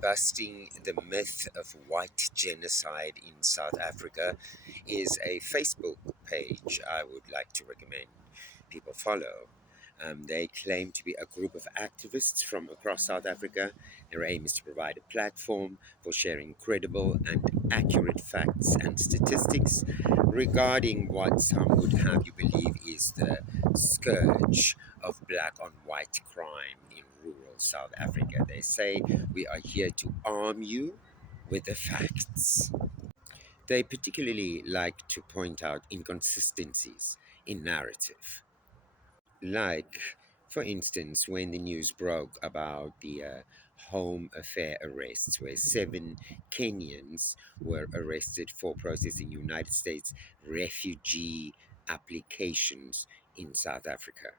Busting the Myth of White Genocide in South Africa is a Facebook page I would like to recommend people follow. They claim to be a group of activists from across South Africa. Their aim is to provide a platform for sharing credible and accurate facts and statistics regarding what some would have you believe is the scourge of black on white crime in rural South Africa. They say we are here to arm you with the facts. They particularly like to point out inconsistencies in narrative. Like, for instance, when the news broke about the home affair arrests, where 7 Kenyans were arrested for processing United States refugee applications in South Africa.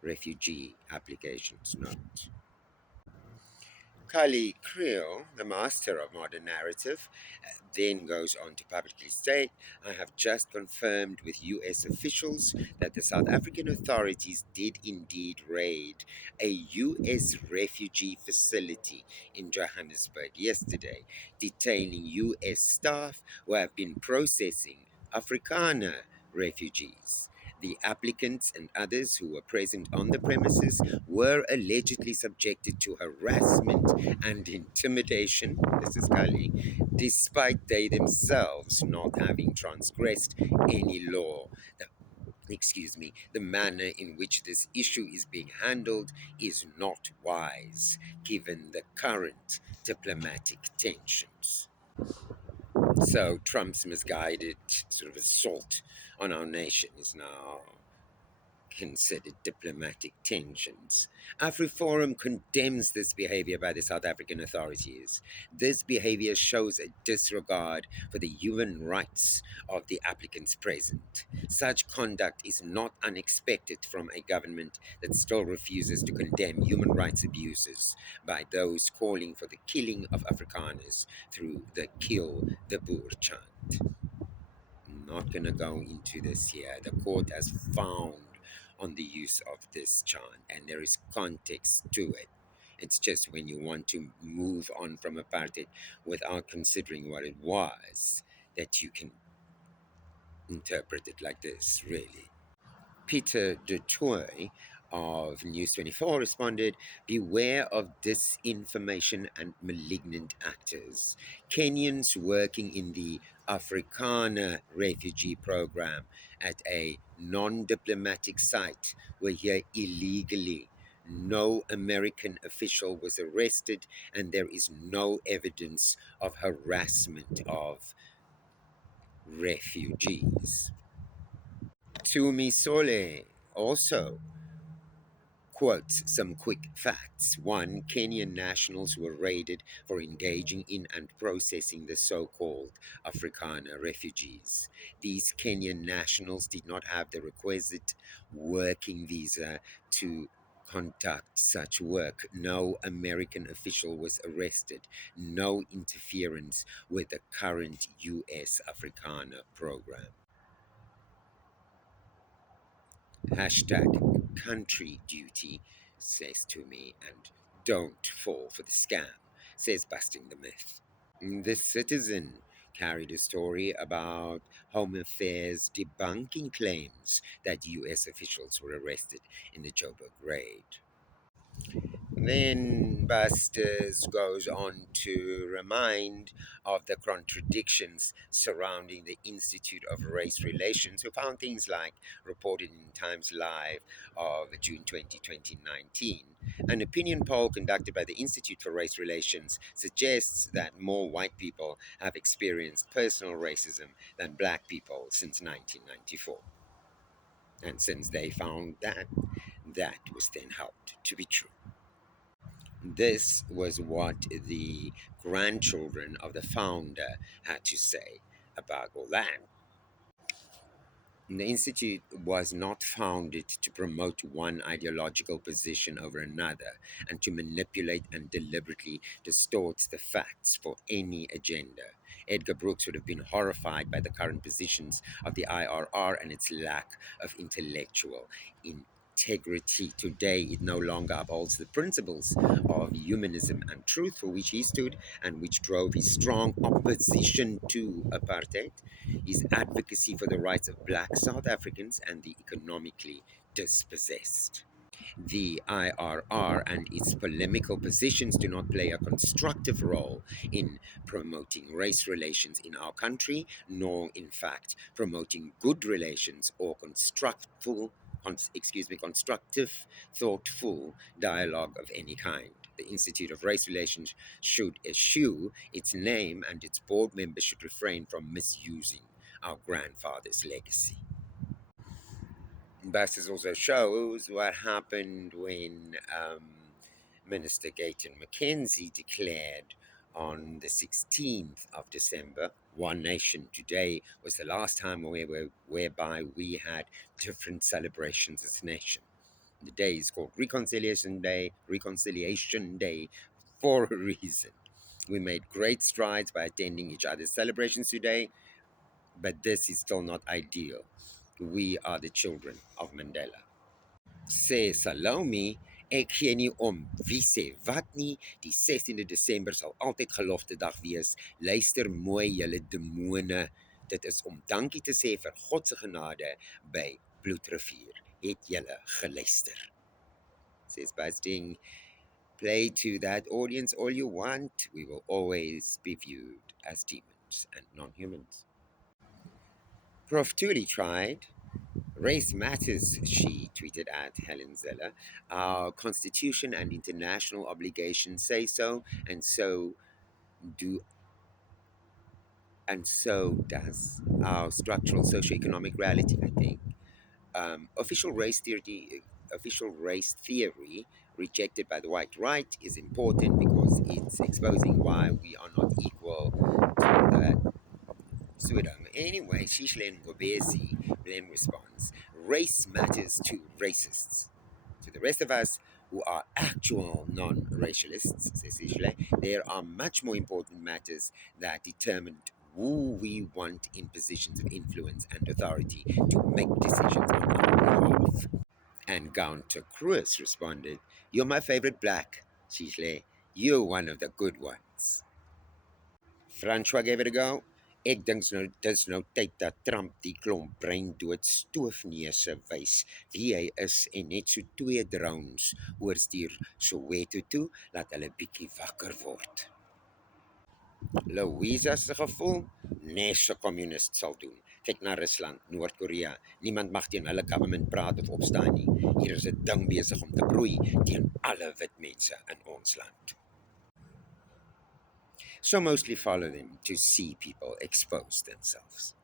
Refugee applications, note. Kali Creel, the master of modern narrative, then goes on to publicly state, I have just confirmed with US officials that the South African authorities did indeed raid a US refugee facility in Johannesburg yesterday, detaining US staff who have been processing Afrikaner refugees. The applicants and others who were present on the premises were allegedly subjected to harassment and intimidation. This is Kali, despite they themselves not having transgressed any law. The manner in which this issue is being handled is not wise given the current diplomatic tensions. So Trump's misguided sort of assault on our nation is now considered diplomatic tensions. AfriForum condemns this behavior by the South African authorities. This behavior shows a disregard for the human rights of the applicants present. Such conduct is not unexpected from a government that still refuses to condemn human rights abuses by those calling for the killing of Afrikaners through the Kill the Boer chant. I'm not going to go into this here. The court has found on the use of this chant, and there is context to it. It's just when you want to move on from apartheid without considering what it was that you can interpret it like this, really. Peter de Toy of News 24 responded, beware of disinformation and malignant actors. Kenyans working in the Afrikaner refugee program at a non diplomatic site were here illegally. No American official was arrested, and there is no evidence of harassment of refugees. Tumi Sole also quotes some quick facts. One, Kenyan nationals were raided for engaging in and processing the so called Afrikaner refugees. These Kenyan nationals did not have the requisite working visa to conduct such work. No American official was arrested. No interference with the current US Afrikaner program. Hashtag country duty, says to me, and don't fall for the scam, says Busting the Myth. The Citizen carried a story about Home Affairs debunking claims that US officials were arrested in the Joburg raid. Then Busters goes on to remind of the contradictions surrounding the Institute of Race Relations, who found things like, reported in Times Live of June 20, 2019. An opinion poll conducted by the Institute for Race Relations suggests that more white people have experienced personal racism than black people since 1994. And since they found that, that was then held to be true. This was what the grandchildren of the founder had to say about all that. The Institute was not founded to promote one ideological position over another and to manipulate and deliberately distort the facts for any agenda. Edgar Brooks would have been horrified by the current positions of the IRR and its lack of intellectual integrity. Today, it no longer upholds the principles of humanism and truth for which he stood and which drove his strong opposition to apartheid, his advocacy for the rights of black South Africans and the economically dispossessed. The IRR and its polemical positions do not play a constructive role in promoting race relations in our country, nor, in fact, promoting good relations or constructive, thoughtful dialogue of any kind. The Institute of Race Relations should eschew its name, and its board members should refrain from misusing our grandfather's legacy. This also shows what happened when Minister Gayton McKenzie declared on the 16th of December, One Nation Today was the last time whereby we had different celebrations as a nation. The day is called Reconciliation Day for a reason. We made great strides by attending each other's celebrations today, but this is still not ideal. We are the children of Mandela. Sê Salome, ek gee nie om wie sê wat nie. Die 16de Desember sal altyd gelofte dag wees. Luister mooi julle demone. Dit is om dankie te sê vir God se genade by Bloedrivier. Het julle geluister? Says Basting, play to that audience all you want. We will always be viewed as demons and non-humans. Prof. Tuli tried. Race matters, she tweeted at Helen Zeller. Our constitution and international obligations say so, and do so does our structural socioeconomic reality, I think. Official race theory rejected by the white right is important because it's exposing why we are not equal to the Sweden. Anyway, Shishlen Gobesi then responds, race matters to racists. To the rest of us who are actual non-racialists, says Shishle, there are much more important matters that determine who we want in positions of influence and authority to make decisions on our behalf. And Gaunter Cruz responded, you're my favorite black, Shishle. You're one of the good ones. Francois gave it a go. Ek dink nou dis nou tyd dat Trump die klomp breindood stoofneuse wys wie hy is en net so 2 drones oorstuur Soweto toe laat hulle bietjie wakker word. Louisa se gevoel, nes 'n kommunist sal doen. Kyk na Rusland, Noord-Korea. Niemand mag teen hulle government praat of opstaan nie. Hier is 'n ding besig om te broei teen alle wit mense in ons land. So mostly follow them to see people expose themselves.